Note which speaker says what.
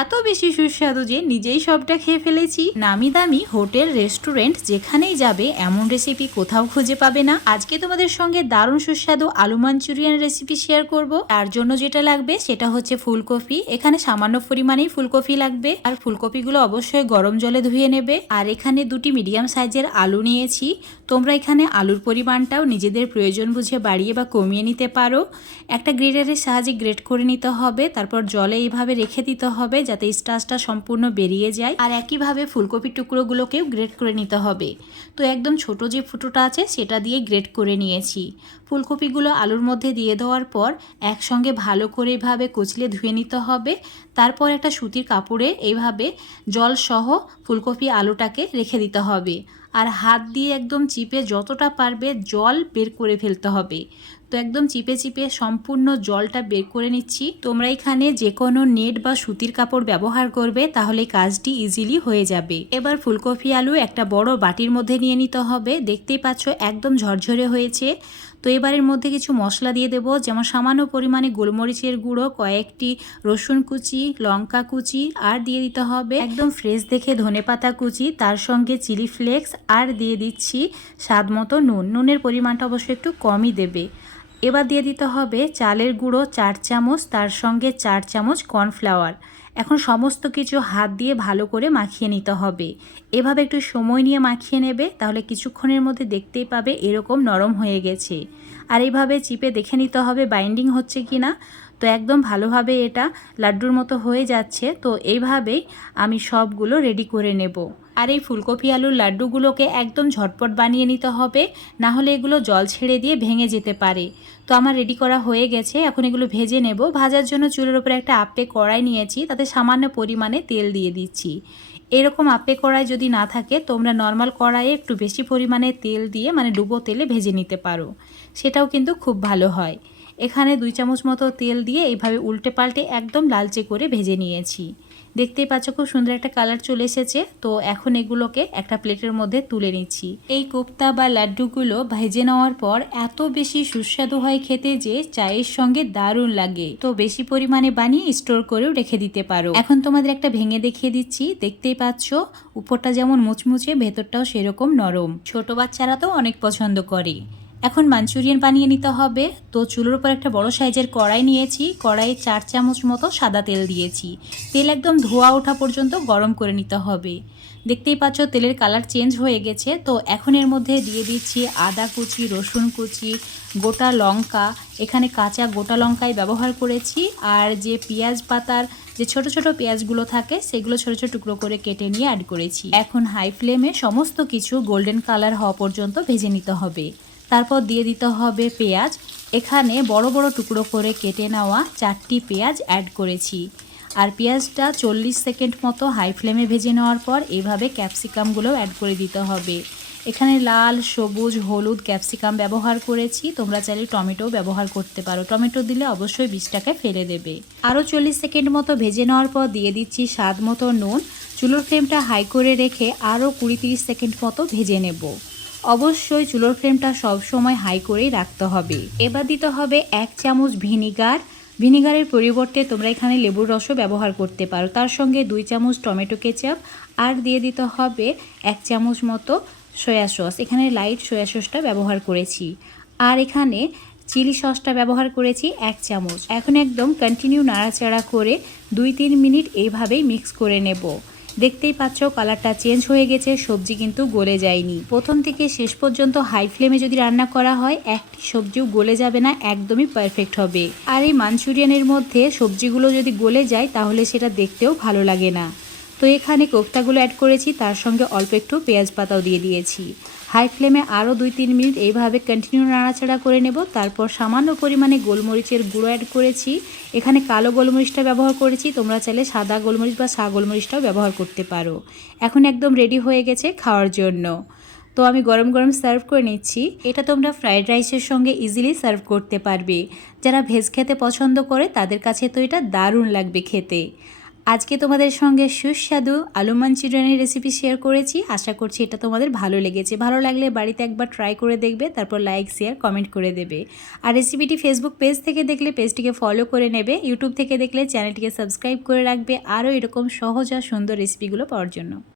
Speaker 1: এত বেশি সুস্বাদু যে নিজেই সবটা খেয়ে ফেলেছি। নামি দামি হোটেল, রেস্টুরেন্ট যেখানেই যাবে, এমন রেসিপি কোথাও খুঁজে পাবে না। আজকে তোমাদের সঙ্গে দারুণ সুস্বাদু আলু মাঞ্চুরিয়ান রেসিপি শেয়ার করব। তার জন্য যেটা লাগবে সেটা হচ্ছে ফুলকপি। এখানে সামান্য পরিমাণেই ফুলকপি লাগবে। আর ফুলকপিগুলো অবশ্যই গরম জলে ধুয়ে নেবে। আর এখানে দুটি মিডিয়াম সাইজের আলু নিয়েছি। তোমরা এখানে আলুর পরিমাণটাও নিজেদের প্রয়োজন বুঝে বাড়িয়ে বা কমিয়ে নিতে পারো। একটা গ্রেটারের সাহায্যে গ্রেট করে নিতে হবে। তারপর জলে এইভাবে রেখে দিতে হবে যাতে স্টাচটা সম্পূর্ণ বেরিয়ে যায় আর একইভাবে ফুলকপির টুকরোগুলোকেও গ্রেট করে নিতে হবে। তো একদম ছোট যে ফুটোটা আছে, সেটা দিয়ে গ্রেট করে নিয়েছি। ফুলকপিগুলো আলুর মধ্যে দিয়ে দেওয়ার পর একসঙ্গে ভালো করে এভাবে কুচলে ধুয়ে নিতে হবে। তারপর একটা সুতির কাপড়ে এইভাবে জল সহ ফুলকপি আলুটাকে রেখে দিতে হবে। আর হাত দিয়ে একদম চিপে যতটা পারবে জল বের করে ফেলতে হবে। তো একদম চিপে চিপে সম্পূর্ণ জলটা বের করে নিচ্ছি। তোমরা এখানে যে কোনো নেট বা সুতির কাপড় ব্যবহার করবে, তাহলে কাজটি ইজিলি হয়ে যাবে। এবার ফুলকপি আলু একটা বড় বাটির মধ্যে নিয়ে নিতে হবে। দেখতেই পাচ্ছ, একদম ঝরঝরে হয়েছে। তো এবারের মধ্যে কিছু মশলা দিয়ে দেবো, যেমন সামান্য পরিমাণে গোলমরিচের গুঁড়ো, কয়েকটি রসুন কুচি, লঙ্কা কুচি, আর দিয়ে দিতে হবে একদম ফ্রেশ দেখে ধনেপাতা কুচি, তার সঙ্গে চিলি ফ্লেক্স আর দিয়ে দিচ্ছি স্বাদ মতো নুন। নুনের পরিমাণটা অবশ্যই একটু কমই দেবে। এবার দিয়ে দিতে হবে চালের গুঁড়ো চার চামচ, তার সঙ্গে চার চামচ কর্নফ্লাওয়ার। এখন সমস্ত কিছু হাত দিয়ে ভালো করে মাখিয়ে নিতে হবে। এভাবে একটু সময় নিয়ে মাখিয়ে নেবে, তাহলে কিছুক্ষণের মধ্যে দেখতেই পাবে এরকম নরম হয়ে গেছে। আর এইভাবে চিপে দেখে নিতে হবে বাইন্ডিং হচ্ছে কি না তো একদম ভালোভাবে এটা লাড্ডুর মতো হয়ে যাচ্ছে, তো এইভাবেই আমি সবগুলো রেডি করে নেব। আর এই ফুলকপি আলুর লাড্ডুগুলোকে একদম ঝটপট বানিয়ে নিতে হবে, না হলে এগুলো জল ছেড়ে দিয়ে ভেঙে যেতে পারে। তো আমার রেডি করা হয়ে গেছে, এখন এগুলো ভেজে নেব। ভাজার জন্য চুলের উপরে একটা আপে কড়াই নিয়েছি, তাতে সামান্য পরিমাণে তেল দিয়ে দিচ্ছি। এরকম আপে কড়াই যদি না থাকে, তোমরা নর্মাল কড়াইয়ে একটু বেশি পরিমাণে তেল দিয়ে মানে ডুবো তেলে ভেজে নিতে পারো। সেটাও কিন্তু খুব ভালো হয়। এখানে দুই চামচ মতো তেল দিয়ে এইভাবে উল্টে পাল্টে একদম লালচে করে ভেজে নিয়েছি। দেখতেই পাচ্ছ খুব সুন্দর একটা কালার চলে এসেছে। তো এখন এগুলোকে একটা প্লেটের মধ্যে তুলে নিচ্ছি। এই কোপ্তা বা লাড্ডুগুলো ভেজে নেওয়ার পর এত বেশি সুস্বাদু হয় খেতে যে চায়ের সঙ্গে দারুণ লাগে। তো বেশি পরিমাণে বানিয়ে স্টোর করেও রেখে দিতে পারো। এখন তোমাদের একটা ভেঙে দেখিয়ে দিচ্ছি। দেখতেই পাচ্ছ, উপরটা যেমন মুচমুচে, ভেতরটাও সেরকম নরম। ছোট বাচ্চারা তো অনেক পছন্দ করে। এখন মাঞ্চুরিয়ান বানিয়ে নিতে হবে। তো চুলোর উপর একটা বড় সাইজের কড়াই নিয়েছি। কড়াইয়ে চার চামচ মতো সাদা তেল দিয়েছি। তেল একদম ধোয়া ওঠা পর্যন্ত গরম করে নিতে হবে। দেখতেই পাচ্ছ তেলের কালার চেঞ্জ হয়ে গেছে। তো এখন এর মধ্যে দিয়ে দিচ্ছি আদা কুচি, রসুন কুচি, গোটা লঙ্কা। এখানে কাঁচা গোটা লঙ্কাই ব্যবহার করেছি। আর যে পেঁয়াজ পাতার যে ছোট ছোট পেঁয়াজগুলো থাকে, সেগুলো ছোট ছোট টুকরো করে কেটে নিয়ে অ্যাড করেছি। এখন হাই ফ্লেমে সমস্ত কিছু গোল্ডেন কালার হওয়া পর্যন্ত ভেজে নিতে হবে। তারপর দিয়ে দিতে হবে পেঁয়াজ। এখানে বড় বড় টুকরো করে কেটে নেওয়া চারটি পেঁয়াজ অ্যাড করেছি। আর পেঁয়াজটা চল্লিশ সেকেন্ড মতো হাই ফ্লেমে ভেজে নেওয়ার পর এইভাবে ক্যাপসিকামগুলো অ্যাড করে দিতে হবে। এখানে লাল, সবুজ, হলুদ ক্যাপসিকাম ব্যবহার করেছি। তোমরা চাইলে টমেটো ব্যবহার করতে পারো। টমেটো দিলে অবশ্যই বীজটাকে ফেলে দেবে। আরও চল্লিশ সেকেন্ড মতো ভেজে নেওয়ার পর দিয়ে দিচ্ছি স্বাদ মতো নুন। চুলোর ফ্লেমটা হাই করে রেখে আরও কুড়ি তিরিশ সেকেন্ড মতো ভেজে নেব। অবশ্যই চুলোর ফ্লেমটা সবসময় হাই করেই রাখতে হবে। এবার দিতে হবে এক চামচ ভিনিগার। ভিনিগারের পরিবর্তে তোমরা এখানে লেবুর রসও ব্যবহার করতে পারো। তার সঙ্গে দুই চামচ টমেটো কেচাপ আর দিয়ে দিতে হবে এক চামচ মতো সয়া সস। এখানে লাইট সয়া সসটা ব্যবহার করেছি। আর এখানে চিলি সসটা ব্যবহার করেছি এক চামচ। এখন একদম কন্টিনিউ নাড়াচাড়া করে দুই তিন মিনিট এইভাবেই মিক্স করে নেব। দেখতেই পাচ্ছ কালারটা চেঞ্জ হয়ে গেছে, সবজি কিন্তু গলে যায়নি। প্রথম থেকে শেষ পর্যন্ত হাই ফ্লেমে যদি রান্না করা হয়, একটি সবজিও গলে যাবে না, একদমই পারফেক্ট হবে। আর এই মাঞ্চুরিয়ানের মধ্যে সবজিগুলো যদি গলে যায়, তাহলে সেটা দেখতেও ভালো লাগে না। তো এখানে কোফতাগুলো অ্যাড করেছি, তার সঙ্গে অল্প একটু পেঁয়াজ পাতাও দিয়ে দিয়েছি। হাই ফ্লেমে আরও দুই তিন মিনিট এইভাবে কন্টিনিউ নাড়াচাড়া করে নেব। তারপর সামান্য পরিমাণে গোলমরিচের গুঁড়ো অ্যাড করেছি। এখানে কালো গোলমরিচটা ব্যবহার করেছি, তোমরা চাইলে সাদা গোলমরিচ বা সা গোলমরিচটাও ব্যবহার করতে পারো। এখন একদম রেডি হয়ে গেছে খাওয়ার জন্য। তো আমি গরম গরম সার্ভ করে নিচ্ছি। এটা তোমরা ফ্রাইড রাইসের সঙ্গে ইজিলি সার্ভ করতে পারবে। যারা ভেজ খেতে পছন্দ করে, তাদের কাছে তো এটা দারুণ লাগবে খেতে। আজকে তোমাদের সঙ্গে সুস্বাদু আলু মাঞ্চুরিয়ানের রেসিপি শেয়ার করেছি। আশা করছি এটা তোমাদের ভালো লেগেছে। ভালো লাগলে বাড়িতে একবার ট্রাই করে দেখবে, তারপর লাইক শেয়ার কমেন্ট করে দেবে। আর রেসিপিটি ফেসবুক পেজ থেকে দেখলে পেজটিকে ফলো করে নেবে। ইউটিউব থেকে দেখলে চ্যানেলটিকে সাবস্ক্রাইব করে রাখবে। আরও এরকম সহজ আর সুন্দর রেসিপিগুলো পাওয়ার জন্য।